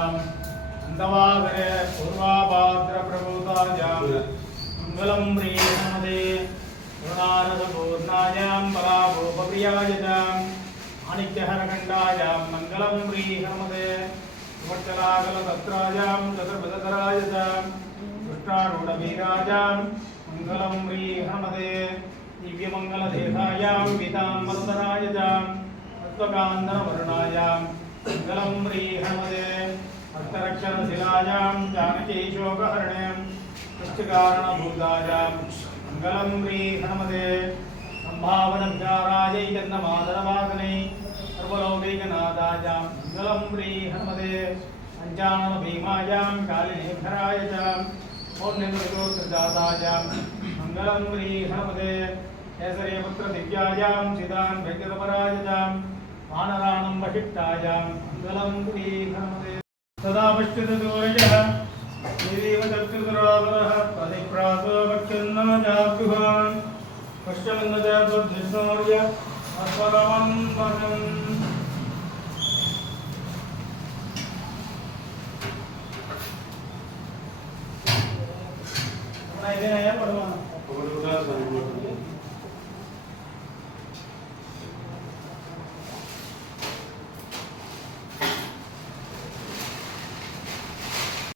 अंतवागरे पूर्वाभाद्र प्रभूतायां मंगलम प्रियनमदे गुणानद पूर्णायां बलाभूपप्रियायतां माणिक्यहरकण्डायां मंगलम प्रियनमदे वत्सलागलतत्रायां चतुर्भुजधरायतां कृष्णारूढवीरायां मंगलम प्रियनमदे दिव्यमंगलदेहायां पीताम्बरधरायतां तत्त्वकान्तवर्णायां मंगलम प्रियनमदे अष्टरक्षरशिलायां जानकीशोकहरण्यां पुष्टिकारणभूतायां मंगलम प्रियनमदे संभावनविकारायै जन्ममादरवादने सर्वलौकिकनाथायां मंगलम प्रियनमदे पञ्चाननभीमायां कालिनेभराय च पौर्णिमऋतुत्रजातायां मंगलम प्रियनमदे केसरीपुत्रदिव्यायां सिदान् वैद्यपराय च वानराणं वशिष्ठायां मंगलम प्रियनमदे सदा पश्यतदूरजः निरीव चक्षुर्दरावरः प्रतिप्रासो वक्षन्न जागुहान् पश्यन्न जातुर्जिष्णोर्य अस्वरमं वदन् अपना इधर आया पढ़वाना